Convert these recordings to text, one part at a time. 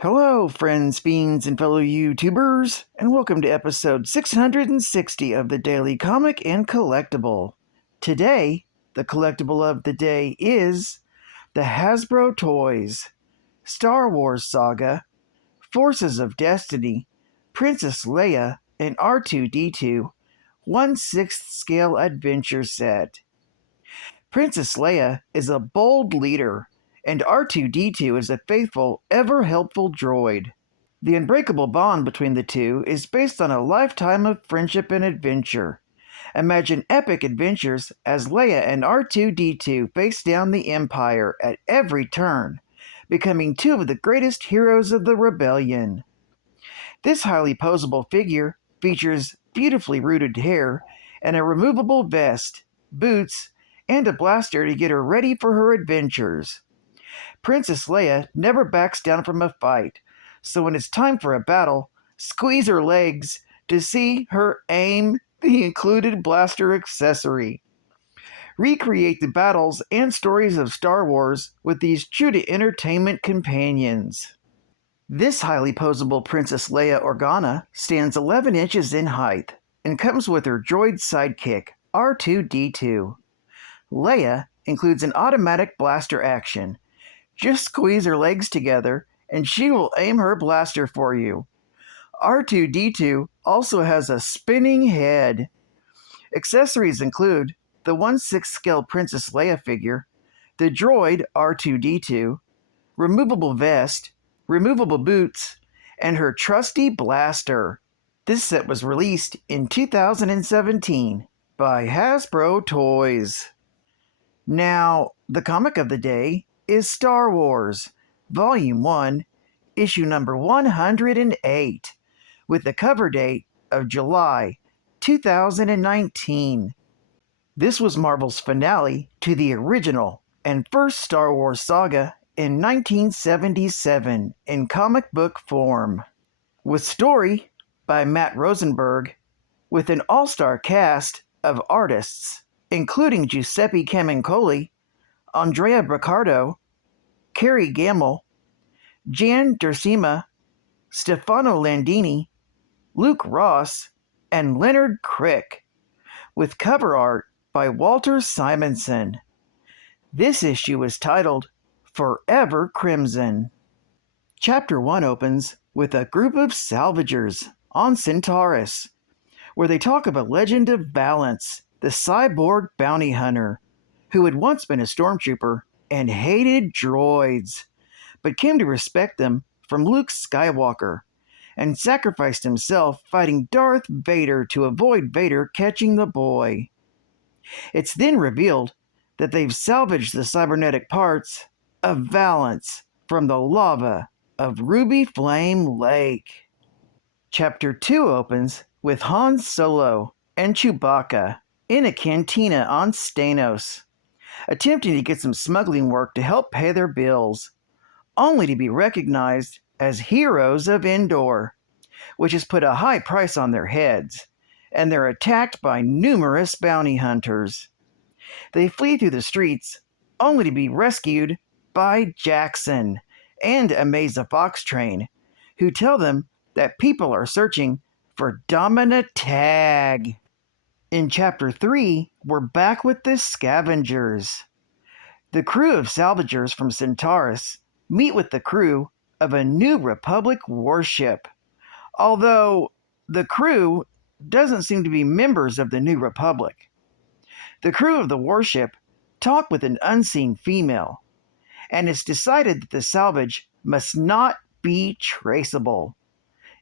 Hello, friends, fiends, and fellow YouTubers, and welcome to episode 660 of the Daily Comic and Collectible. Today, the collectible of the day is the Hasbro Toys, Star Wars Saga, Forces of Destiny, Princess Leia, and R2D2 1/6 scale adventure set. Princess Leia is a bold leader, and R2D2 is a faithful, ever-helpful droid. The unbreakable bond between the two is based on a lifetime of friendship and adventure. Imagine epic adventures as Leia and R2D2 face down the Empire at every turn, becoming two of the greatest heroes of the rebellion. This highly posable figure features beautifully rooted hair and a removable vest, boots, and a blaster to get her ready for her adventures. Princess Leia never backs down from a fight, so when it's time for a battle, squeeze her legs to see her aim the included blaster accessory. Recreate the battles and stories of Star Wars with these true-to-entertainment companions. This highly posable Princess Leia Organa stands 11 inches in height and comes with her droid sidekick, R2D2. Leia includes an automatic blaster action. Just squeeze her legs together and she will aim her blaster for you. R2D2 also has a spinning head. Accessories include the 1/6 scale Princess Leia figure, the droid R2D2, removable vest, removable boots, and her trusty blaster. This set was released in 2017 by Hasbro Toys. Now, the comic of the day is Star Wars, Volume 1, Issue number 108, with the cover date of July 2019. This was Marvel's finale to the original and first Star Wars saga in 1977 in comic book form. With story by Matt Rosenberg, with an all-star cast of artists, including Giuseppe Camuncoli, Andrea Briccardo, Carrie Gamble, Jan Duursema, Stefano Landini, Luke Ross, and Leonard Crick, with cover art by Walter Simonson. This issue is titled Forever Crimson. Chapter 1 opens with a group of salvagers on Centaurus, where they talk of a legend of Valance, the cyborg bounty hunter, who had once been a stormtrooper and hated droids, but came to respect them from Luke Skywalker, and sacrificed himself fighting Darth Vader to avoid Vader catching the boy. It's then revealed that they've salvaged the cybernetic parts of Valance from the lava of Ruby Flame Lake. Chapter 2 opens with Han Solo and Chewbacca in a cantina on Stanos, attempting to get some smuggling work to help pay their bills, only to be recognized as heroes of Endor, which has put a high price on their heads, and they're attacked by numerous bounty hunters. They flee through the streets, only to be rescued by Jackson and a Mesa Fox train, who tell them that people are searching for Domina Tag. In Chapter 3, we're back with the Scavengers. The crew of salvagers from Centaurus meet with the crew of a New Republic warship, although the crew doesn't seem to be members of the New Republic. The crew of the warship talk with an unseen female, and it's decided that the salvage must not be traceable,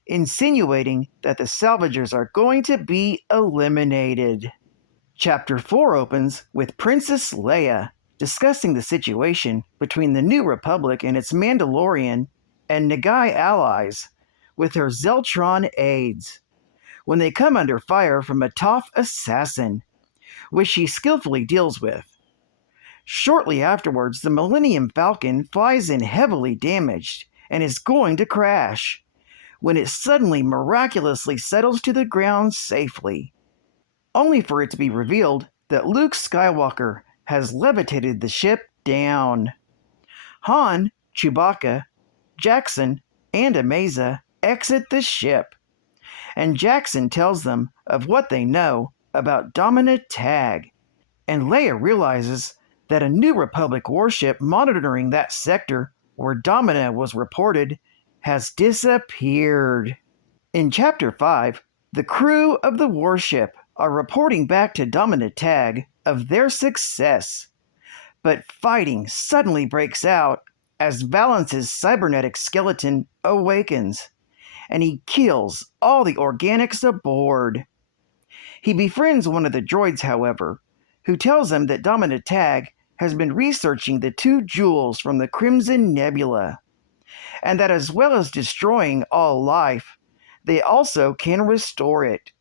insinuating that the salvagers are going to be eliminated. Chapter 4 opens with Princess Leia discussing the situation between the New Republic and its Mandalorian and Nagai allies with her Zeltron aides, when they come under fire from a Toph assassin, which she skillfully deals with. Shortly afterwards, the Millennium Falcon flies in heavily damaged and is going to crash, when it suddenly miraculously settles to the ground safely, only for it to be revealed that Luke Skywalker has levitated the ship down. Han, Chewbacca, Jackson, and Amaza exit the ship, and Jackson tells them of what they know about Dominant Tag, and Leia realizes that a New Republic warship monitoring that sector where Domina was reported has disappeared. In Chapter 5, the crew of the warship are reporting back to Dominant Tag of their success, but fighting suddenly breaks out as Valence's cybernetic skeleton awakens, and he kills all the organics aboard. He befriends one of the droids, however, who tells him that Dominant Tag has been researching the 2 jewels from the Crimson Nebula, and that as well as destroying all life, they also can restore it,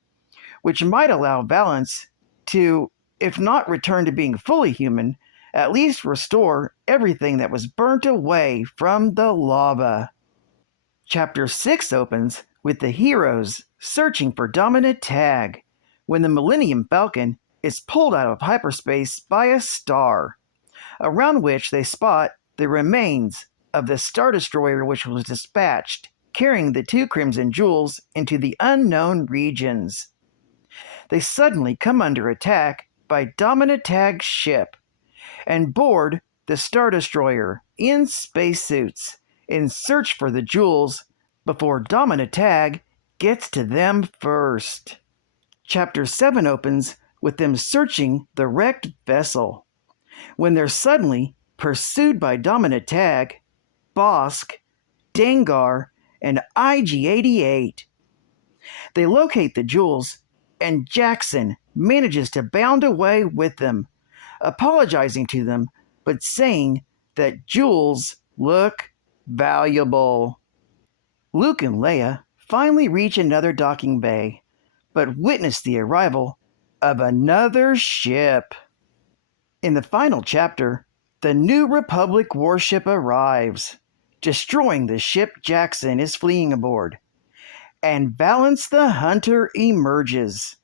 which might allow Valence to, if not return to being fully human, at least restore everything that was burnt away from the lava. Chapter 6 opens with the heroes searching for Dominant Tag when the Millennium Falcon is pulled out of hyperspace by a star, around which they spot the remains of the Star Destroyer which was dispatched, carrying the 2 Crimson Jewels into the unknown regions. They suddenly come under attack by Dominant Tag's ship, and board the Star Destroyer in spacesuits in search for the jewels before Dominant Tag gets to them first. Chapter 7 opens with them searching the wrecked vessel, when they're suddenly pursued by Dominant Tag, Bosk, Dengar, and IG-88. They locate the jewels, and Jackson manages to bound away with them, apologizing to them, but saying that jewels look valuable. Luke and Leia finally reach another docking bay, but witness the arrival of another ship. In the final chapter, the New Republic warship arrives, destroying the ship Jackson is fleeing aboard, and Valence the Hunter emerges,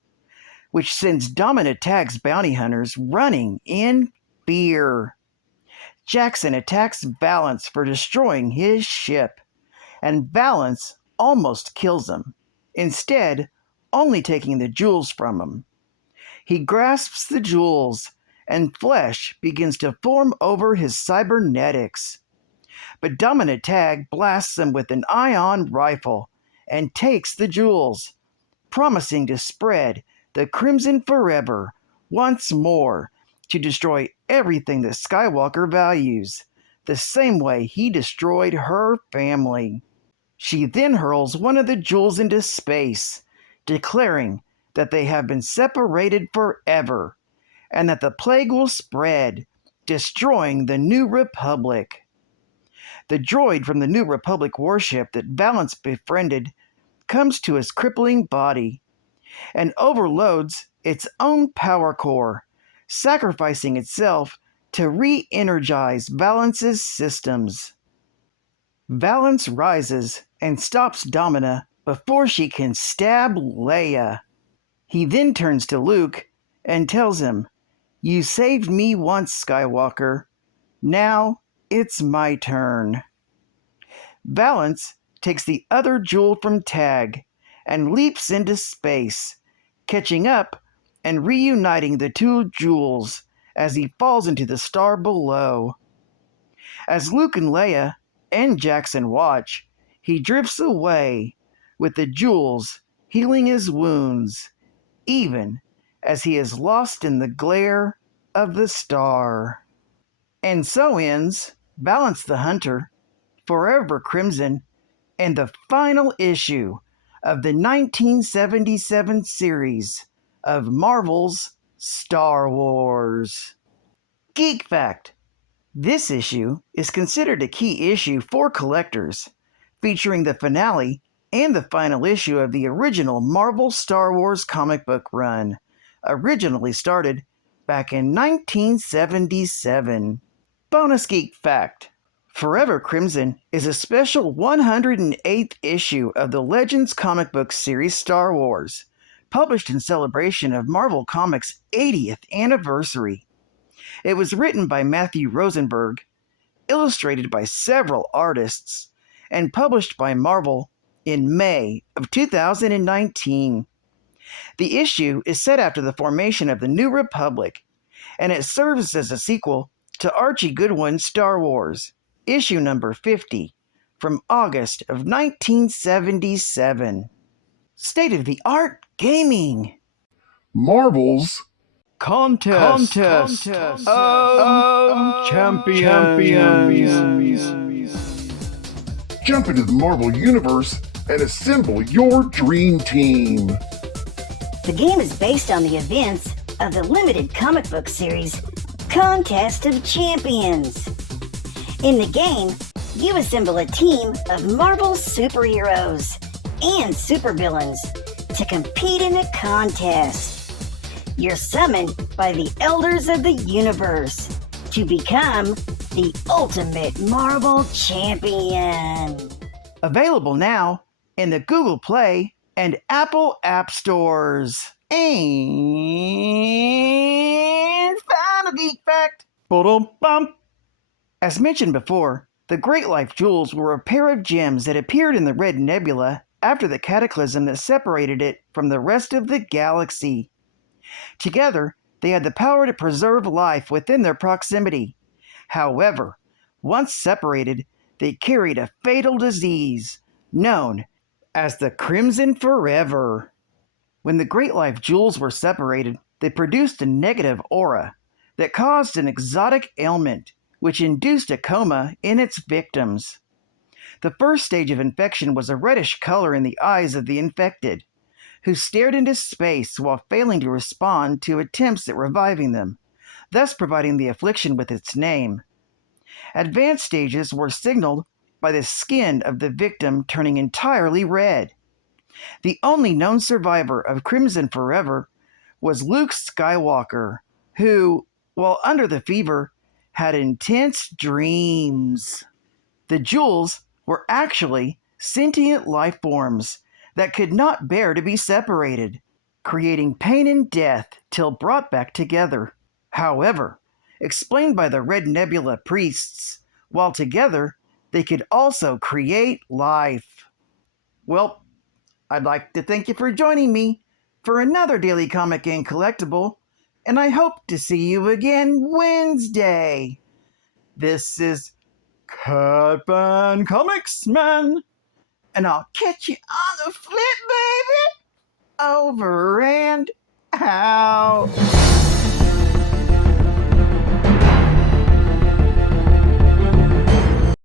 which sends Dominant Tag's bounty hunters running in fear. Jackson attacks Valence for destroying his ship, and Valence almost kills him, instead only taking the jewels from him. He grasps the jewels, and flesh begins to form over his cybernetics. But Dominant Tag blasts him with an ion rifle and takes the jewels, promising to spread the Crimson forever once more to destroy everything that Skywalker values, the same way he destroyed her family. She then hurls one of the jewels into space, declaring that they have been separated forever, and that the plague will spread, destroying the New Republic. The droid from the New Republic warship that Valence befriended comes to his crippling body and overloads its own power core, sacrificing itself to re-energize Valence's systems. Valence rises and stops Domina before she can stab Leia. He then turns to Luke and tells him, "You saved me once, Skywalker. Now it's my turn." Valence takes the other jewel from Tag and leaps into space, catching up and reuniting the 2 jewels as he falls into the star below. As Luke and Leia and Jackson watch, he drifts away, with the jewels healing his wounds, even as he is lost in the glare of the star. And so ends Valence the Hunter, Forever Crimson, and the final issue of the 1977 series of Marvel's Star Wars. Geek Fact: this issue is considered a key issue for collectors, featuring the finale and the final issue of the original Marvel Star Wars comic book run, originally started back in 1977. Bonus Geek Fact: Forever Crimson is a special 108th issue of the Legends comic book series Star Wars, published in celebration of Marvel Comics' 80th anniversary. It was written by Matthew Rosenberg, illustrated by several artists, and published by Marvel in May of 2019. The issue is set after the formation of the New Republic, and it serves as a sequel to Archie Goodwin's Star Wars, issue number 50, from August of 1977. State-of-the-art gaming. Marvel's Contest of Champions. Jump into the Marvel Universe and assemble your dream team. The game is based on the events of the limited comic book series Contest of Champions. In the game, you assemble a team of Marvel superheroes and supervillains to compete in a contest. You're summoned by the Elders of the Universe to become the ultimate Marvel champion. Available now in the Google Play and Apple App Stores. And final geek fact. Ba-dum-bum. As mentioned before, the Great Life Jewels were a pair of gems that appeared in the Red Nebula after the cataclysm that separated it from the rest of the galaxy. Together, they had the power to preserve life within their proximity. However, once separated, they carried a fatal disease known as the Crimson Forever. When the Great Life Jewels were separated, they produced a negative aura that caused an exotic ailment, which induced a coma in its victims. The first stage of infection was a reddish color in the eyes of the infected, who stared into space while failing to respond to attempts at reviving them, thus providing the affliction with its name. Advanced stages were signaled by the skin of the victim turning entirely red. The only known survivor of Crimson Forever was Luke Skywalker, who, while under the fever, had intense dreams. The jewels were actually sentient life forms that could not bear to be separated, creating pain and death till brought back together. However, explained by the Red Nebula priests, while together, they could also create life. Well, I'd like to thank you for joining me for another Daily Comic and Collectible, and I hope to see you again Wednesday. This is Catman Comics Man, and I'll catch you on the flip, baby. Over and out.